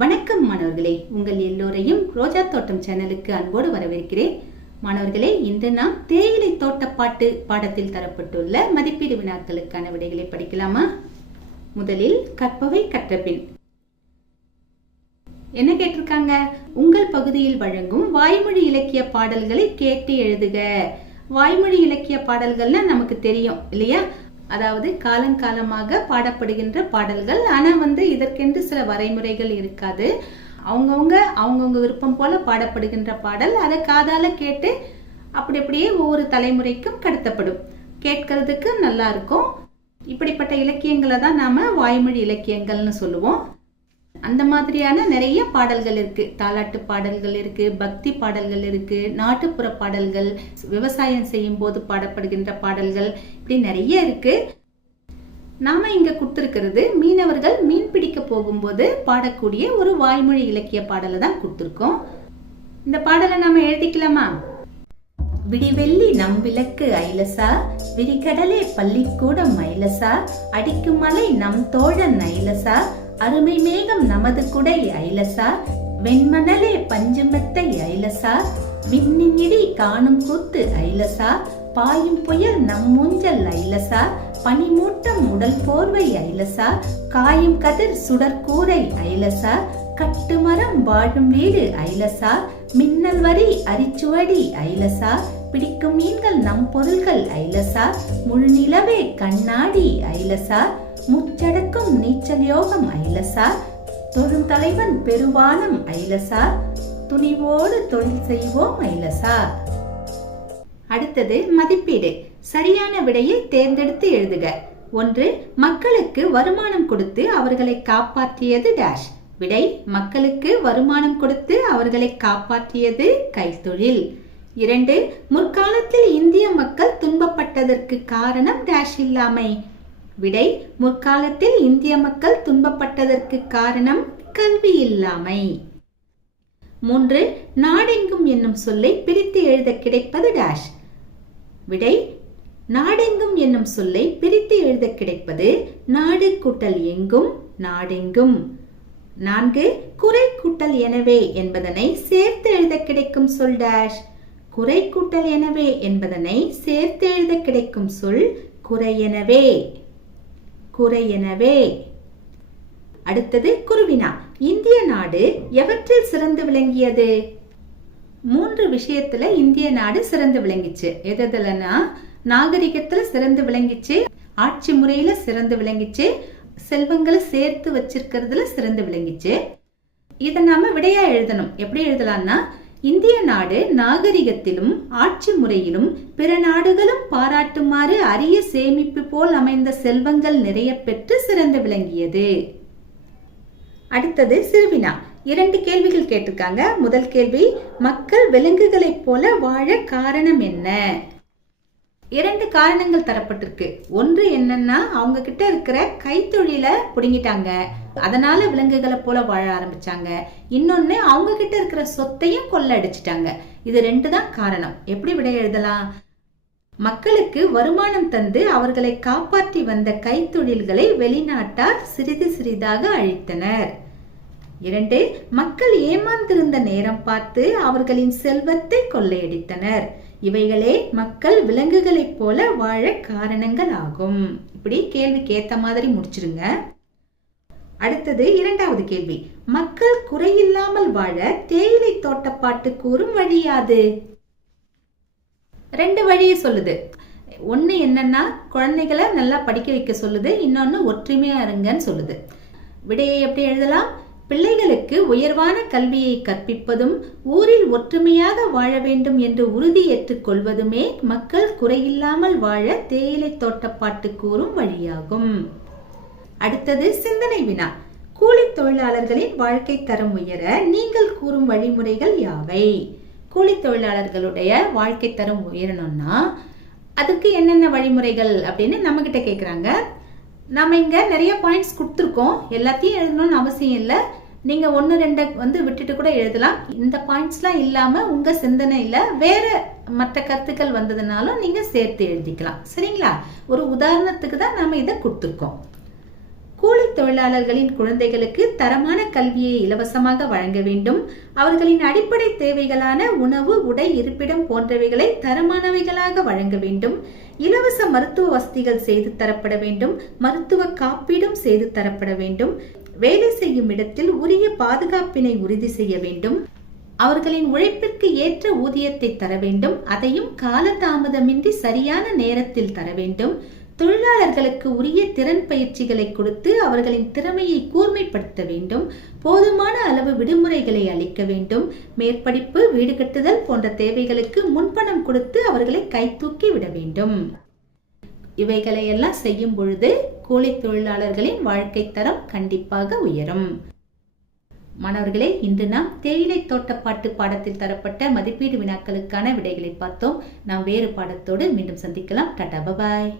வணக்கம் மாணவர்களே. உங்கள் எல்லோரையும் ரோஜா தோட்டம் சேனலுக்கு அன்போடு வரவேற்கிறேன். மாணவர்களே இன்று நாம் தேயிலை தோட்டப்பாட்டு பாடத்தில் தரப்பட்டுள்ள மதிப்பீடு வினாக்களுக்கான விடைகளை படிக்கலாமா? முதலில் கற்பவை கற்றபின் என்ன கேட்டிருக்காங்க? உங்கள் பகுதியில் வழங்கும் வாய்மொழி இலக்கிய பாடல்களை கேட்டு எழுதுக. வாய்மொழி இலக்கிய பாடல்கள்னா நமக்கு தெரியும் இல்லையா? அதாவது காலங்காலமாக பாடப்படுகின்ற பாடல்கள். ஆனால் வந்து இதற்கென்று சில வரைமுறைகள் இருக்காது. அவங்கவுங்க அவங்கவுங்க விருப்பம் போல பாடப்படுகின்ற பாடல் அதை காதால கேட்டு அப்படி அப்படியே ஒவ்வொரு தலைமுறைக்கும் கடத்தப்படும். கேட்கறதுக்கு நல்லா இருக்கும். இப்படிப்பட்ட இலக்கியங்களை தான் நாம வாய்மொழி இலக்கியங்கள்னு சொல்லுவோம். அந்த மாதிரியான நிறைய பாடல்கள் இருக்கு. தாலாட்டு பாடல்கள் இருக்கு பக்தி பாடல்கள் இருக்கு நாட்டுப்புற பாடல்கள் விவசாயம் செய்யும் போது பாடப்படுகின்ற பாடல்கள் இப்படி நிறைய இருக்கு. நாம இங்க கொடுத்துருக்கிறது மீனவர்கள் மீன் பிடிக்க போகும்போது பாடக்கூடிய ஒரு வாய்மொழி இலக்கிய பாடலை தான் கொடுத்துருக்கோம். இந்த பாடலை நாம எழுதிக்கலாமா? விடிவெள்ளி நம் விளக்கு ஐலசா விரிகடலே பள்ளிக்கூடம் ஐலசா அடிக்கும் மலை நம் தோழன் ஐலசா அருமை மேகம் நமது குடை ஐலசா வெண்மணலே பஞ்சுமெத்தை ஐலசா விண்ணின் இடி காணும் கூத்து ஐலசா பாயும் புயல் நம் மூஞ்சல் ஐலசா பனிமூட்டம் உடல் போர்வை ஐலசா காயும் கதிர் சுடற்கூரை ஐலசா கட்டுமரம் வாழும் வீடு ஐலசா மின்னல் வரி அரிச்சுவடி ஐலசா பிடிக்கும் மீன்கள் நம் பொருள்கள் ஐலசா முழுநிலவே கண்ணாடி ஐலசா முச்சடக்கும் நீச்சல் யோகம் ஐலசா தொழும் தலைவன் பெருவானம் ஐலசா துணிவோடு தொழில் செய்வோம் ஐலசா அடுத்தது மதிப்பீடு. சரியான விடையை தேர்ந்தெடுத்து எழுதுக. ஒன்று மக்களுக்கு வருமானம் கொடுத்து அவர்களை காப்பாற்றியது டேஷ் விடை மக்களுக்கு வருமானம் கொடுத்து அவர்களை காப்பாற்றியது கைத்தொழில். இரண்டு முற்காலத்தில் இந்திய மக்கள் துன்பப்பட்டதற்கு காரணம் டேஷ் இல்லாமை. விடை முற்காலத்தில் இந்திய மக்கள் துன்பப்பட்டதற்கு காரணம் கல்வி இல்லாமை. மூன்று நாடெங்கும் என்னும் சொல்லை பிரித்து எழுத கிடைப்பது டேஷ் விடை நாடெங்கும் என்னும் சொல்லை பிரித்து எழுத கிடைப்பது நாடு கூட்டல் எங்கும் நாடெங்கும். நான்கு குறை கூட்டல் எனவே என்பதனை சேர்த்து எழுத கிடைக்கும் சொல் டேஷ் குறை கூட்டல் எனவே என்பதனை சேர்த்து எழுத கிடைக்கும் சொல் குறையெனவே. எனவே அடுத்தது குருவினா. இந்திய நாடு எவற்றில் சிறந்து விளங்கியது? மூன்று விஷயத்துல இந்திய நாடு சிறந்து விளங்கிச்சு. எதுலன்னா நாகரிகத்துல சிறந்து விளங்கிச்சு ஆட்சி முறையில சிறந்து விளங்கிச்சு செல்வங்களை சேர்த்து வச்சிருக்கிறதுல சிறந்து விளங்கிச்சு. இதை நாம விடையா எழுதணும். எப்படி எழுதலாம்னா இந்திய நாடு நாகரிகத்திலும் ஆட்சி முறையிலும் பிற நாடுகளும் பாராட்டுமாறு அரிய சேமிப்பு போல் அமைந்த செல்வங்கள் நிறைய பெற்று சிறந்து விளங்கியது. அடுத்தது சிறுவினா. இரண்டு கேள்விகள் கேட்டிருக்காங்க. முதல் கேள்வி மக்கள் விலங்குகளைப் போல வாழ காரணம் என்ன? இரண்டு காரணங்கள் தரப்பட்டிருக்கு. ஒன்று என்னன்னா அவங்க கிட்ட இருக்கிற கைத்தொழில புடுங்கிட்டாங்க. அதனால விலங்குகளை போல வாழ ஆரம்பிச்சாங்க. இன்னொன்னு அவங்க கிட்ட இருக்கிற சொத்தையும் கொள்ள அடிச்சிட்டாங்க இது ரெண்டு தான் காரணம். எப்படி விட எழுதலாம்? மக்களுக்கு வருமானம் தந்து அவர்களை காப்பாற்றி வந்த கைத்தொழில்களை வெளிநாட்டார் சிறிது சிறிதாக அழித்தனர். இரண்டு மக்கள் ஏமாந்திருந்த நேரம் பார்த்து அவர்களின் செல்வத்தை கொள்ளையடித்தனர். இவைகளே மக்கள் விலங்குகளைப் போல வாழ காரணங்கள் ஆகும் இப்படி கேள்விக்கு ஏத்த மாதிரி முடிச்சிருங்க. அடுத்தது இரண்டாவது கேள்வி. மக்கள் குறையில்லாமல் வாழ தேயிலை தோட்டப்பாட்டு கூறும் வழியாது ரெண்டு வழியை சொல்லுது. ஒன்று என்னன்னா குழந்தைகளை நல்லா படிக்க வைக்க சொல்லுது. இன்னொன்று ஒற்றுமையா இருங்கன்னு சொல்லுது. விடையை எப்படி எழுதலாம்? பிள்ளைகளுக்கு உயர்வான கல்வியை கற்பிப்பதும் ஊரில் ஒற்றுமையாக வாழ வேண்டும் என்று உறுதியேற்றுக் கொள்வதுமே மக்கள் குறையில்லாமல் வாழ தேயிலை தோட்டப்பாட்டு கூறும் வழியாகும். அடுத்தது சிந்தனை வினா. கூலி தொழிலாளர்களின் வாழ்க்கை தரம் உயர நீங்கள் கூறும் வழிமுறைகள் யாவை? கூலி தொழிலாளர்களுடைய வாழ்க்கை தரம் உயரணும்னா அதுக்கு என்னென்ன வழிமுறைகள் அப்படின்னு நம்ம கிட்ட நம்ம இங்க நிறைய பாயிண்ட்ஸ் கொடுத்துருக்கோம். எல்லாத்தையும் எழுதணும்னு அவசியம் இல்லை. நீங்க ஒன்று ரெண்டை வந்து விட்டுட்டு கூட எழுதலாம். இந்த பாயிண்ட்ஸ்லாம் இல்லாம உங்க சிந்தனையில வேற மற்ற கருத்துக்கள் வந்ததுனாலும் நீங்க சேர்த்து எழுதிக்கலாம். சரிங்களா? ஒரு உதாரணத்துக்கு தான் நம்ம இதை கொடுத்துருக்கோம். கூலி தொழிலாளர்களின் குழந்தைகளுக்கு தரமான கல்வியை இலவசமாக வழங்க வேண்டும். அவர்களின் அடிப்படை தேவைகளான உணவு உடை இருப்பிடம் போன்றவைகளை தரமானவைகளாக வழங்க வேண்டும். இலவச மருத்துவ வசதிகள் செய்து தரப்பட வேண்டும். மருத்துவ காப்பீடும் செய்து தரப்பட வேண்டும். வேலை செய்யும் இடத்தில் உரிய பாதுகாப்பினை உறுதி செய்ய வேண்டும். அவர்களின் உழைப்பிற்கு ஏற்ற ஊதியத்தை தர வேண்டும். அதையும் காலதாமதமின்றி சரியான நேரத்தில் தர வேண்டும். தொழிலாளர்களுக்கு உரிய திறன் பயிற்சிகளை கொடுத்து அவர்களின் திறமையை கூர்மைப்படுத்த வேண்டும். போதுமான அளவு விடுமுறைகளை அளிக்க வேண்டும். மேற்படிப்பு வீடு கட்டுதல் போன்ற தேவைகளுக்கு முன்பணம் கொடுத்து அவர்களை கைத்தூக்கி விட வேண்டும். இவைகளை எல்லாம் செய்யும் பொழுது கூலி தொழிலாளர்களின் வாழ்க்கை தரம் கண்டிப்பாக உயரும். மாணவர்களே இன்று நாம் தேயிலை தோட்டப்பாட்டு பாடத்தில் தரப்பட்ட மதிப்பீடு வினாக்களுக்கான விடைகளை பார்த்தோம். நாம் வேறு பாடத்தோடு மீண்டும் சந்திக்கலாம். Tata bye bye.